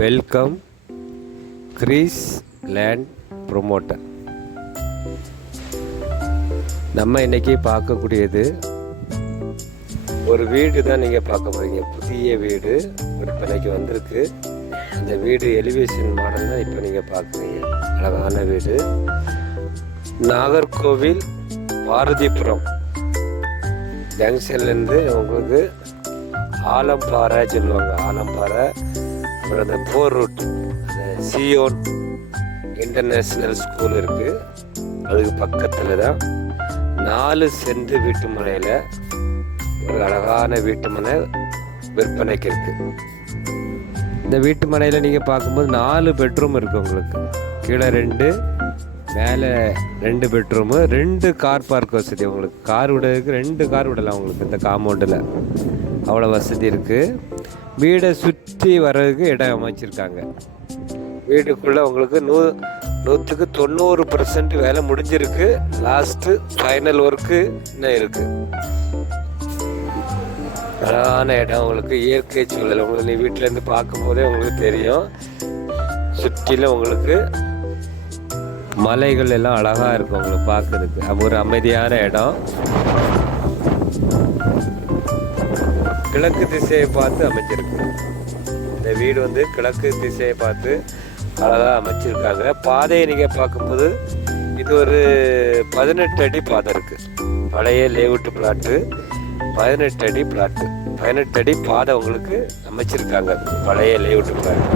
Welcome Greece land promoter. நம்ம இன்னைக்கு பார்க்கக்கூடியது ஒரு வீடு தான். நீங்கள் பார்க்க போகிறீங்க. புதிய வீடு விற்பனைக்கு வந்திருக்கு. அந்த வீடு எலிவேஷன் மாடல் தான் இப்போ நீங்கள் பார்க்குறீங்க. அழகான வீடு. நாகர்கோவில் பாரதிபுரம் ஜங்ஷன்லேருந்து உங்களுக்கு ஆலம்பாறை சொல்லுவாங்க. ஆலம்பாறை, அப்புறம் அந்த போர் ரூட், அந்த சியோன் இன்டர்நேஷ்னல் ஸ்கூல் இருக்குது. அதுக்கு பக்கத்தில் தான் 4 சென்ட் வீட்டு மனையில் ஒரு அழகான வீட்டு மனை விற்பனைக்கு இருக்குது. இந்த வீட்டு மனையில் நீங்கள் பார்க்கும்போது 4 பெட்ரூம் இருக்குது. உங்களுக்கு கீழே 2, மேலே 2 பெட்ரூமு, 2 கார் பார்க் வசதி. உங்களுக்கு கார் விடுறதுக்கு 2 கார் விடலாம். உங்களுக்கு இந்த காம்பவுண்டில் அவ்வளோ வசதி இருக்குது. வீடை சுற்றி வர்றதுக்கு இடம் அமைச்சிருக்காங்க. வீட்டுக்குள்ளே உங்களுக்கு 100க்கு 90% வேலை முடிஞ்சிருக்கு. லாஸ்ட்டு ஃபைனல் ஒர்க்கு இன்னும் இருக்குது. அழகான இடம். உங்களுக்கு இயற்கை சூழல் உங்களுக்கு நீ வீட்டிலேருந்து பார்க்கும்போதே உங்களுக்கு தெரியும். சுற்றிலும் உங்களுக்கு மலைகள் எல்லாம் அழகாக இருக்கும் உங்களுக்கு பார்க்கறதுக்கு. அது ஒரு அமைதியான இடம். கிழக்கு திசையை பார்த்து அமைச்சிருக்கு. இந்த வீடு வந்து கிழக்கு திசையை பார்த்து அழகாக அமைச்சிருக்காங்க. பாதையை நீங்கள் பார்க்கும்போது இது ஒரு 18 அடி பாதை இருக்குது. பழைய லேவுட்டு பிளாட்டு, 18 அடி பிளாட்டு, 18 அடி பாதை உங்களுக்கு அமைச்சிருக்காங்க. பழைய லேவுட்டு பிளாட்.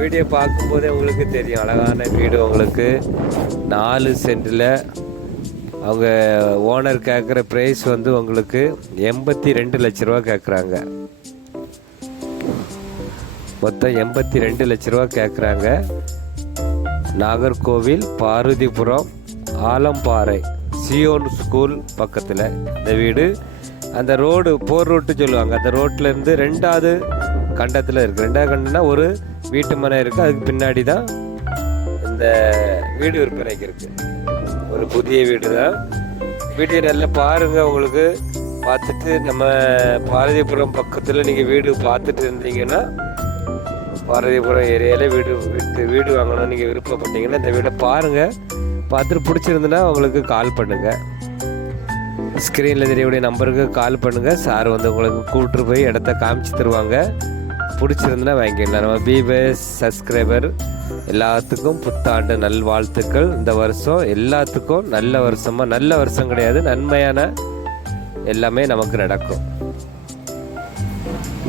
வீடியோ பார்க்கும்போதே உங்களுக்கு தெரியும். அழகான வீடு. உங்களுக்கு 4 சென்டில் அவங்க ஓனர் கேட்குற ப்ரைஸ் வந்து உங்களுக்கு 82 லட்ச ரூபா கேட்குறாங்க. மொத்தம் 82 லட்ச ரூபா கேட்குறாங்க. நாகர்கோவில் பாரதிபுரம் ஆலம்பாறை சியோன் ஸ்கூல் பக்கத்தில் இந்த வீடு. அந்த ரோடு போர் ரோட்டு சொல்லுவாங்க. அந்த ரோட்லேருந்து 2வது கண்டத்தில் இருக்குது. 2வது கண்டம்னா ஒரு வீட்டு மனை இருக்குது. அதுக்கு பின்னாடி தான் இந்த வீடு விற்பனைக்கு இருக்குது. ஒரு புதிய வீடு தான். வீட்டை நல்லா பாருங்கள். உங்களுக்கு பார்த்துட்டு நம்ம பாரதிபுரம் பக்கத்தில் நீங்கள் வீடு பார்த்துட்டு இருந்தீங்கன்னா, பாரதிபுரம் ஏரியாவில் வீடு வாங்கணும் நீங்கள் விருப்பப்பட்டீங்கன்னா இந்த வீடை பாருங்கள். பார்த்துட்டு பிடிச்சிருந்துன்னா உங்களுக்கு கால் பண்ணுங்கள். ஸ்க்ரீனில் தெரியக்கூடிய நம்பருக்கு கால் பண்ணுங்கள். சார் வந்து உங்களுக்கு கூப்பிட்டு போய் இடத்த காமிச்சு தருவாங்க. பிடிச்சிருந்துன்னா வாங்கிடலாம். நம்ம பிபிஎஸ் சப்ஸ்கிரைபர் எல்லாத்துக்கும் புத்தாண்டு நல்வாழ்த்துக்கள். இந்த வருஷம் எல்லாத்துக்கும் நல்ல வருஷமாக, நல்ல வருஷம் கிடையாது, நன்மையான எல்லாமே நமக்கு நடக்கும்.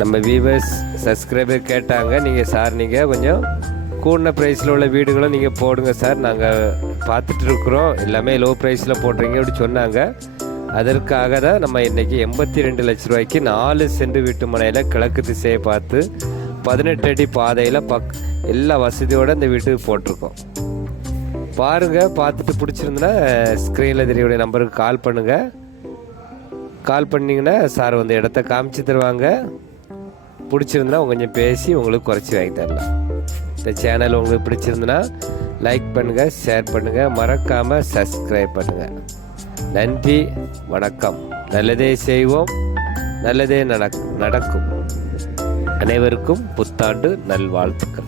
நம்ம வியூவர்ஸ் சப்ஸ்கிரைபர் கேட்டாங்க, நீங்கள் கொஞ்சம் கூடின ப்ரைஸில் உள்ள வீடுகளும் நீங்கள் போடுங்க சார், நாங்கள் பார்த்துட்டு இருக்கிறோம், எல்லாமே லோ ப்ரைஸில் போடுறீங்க அப்படி சொன்னாங்க. அதற்காக தான் நம்ம இன்றைக்கி 82 லட்ச ரூபாய்க்கு 4 சென்ட் வீட்டு மனையில் கிழக்கு திசையை பார்த்து 18 அடி பாதையில் எல்லா வசதியோடு இந்த வீட்டுக்கு போட்டிருக்கோம். பாருங்கள். பார்த்துட்டு பிடிச்சிருந்துன்னா ஸ்க்ரீனில் தெரியக்கூடிய நம்பருக்கு கால் பண்ணுங்கள். கால் பண்ணிங்கன்னா சார் வந்து இடத்த காமிச்சு தருவாங்க. பிடிச்சிருந்துன்னா கொஞ்சம் பேசி உங்களுக்கு குறைச்சி வாங்கி தரலாம். இந்த சேனல் உங்களுக்கு பிடிச்சிருந்துன்னா லைக் பண்ணுங்கள், ஷேர் பண்ணுங்கள், மறக்காமல் சப்ஸ்கிரைப் பண்ணுங்கள். நன்றி, வணக்கம். நல்லதே செய்வோம், நல்லதே நடக்கும். அனைவருக்கும் புத்தாண்டு நல்வாழ்த்துக்கள்.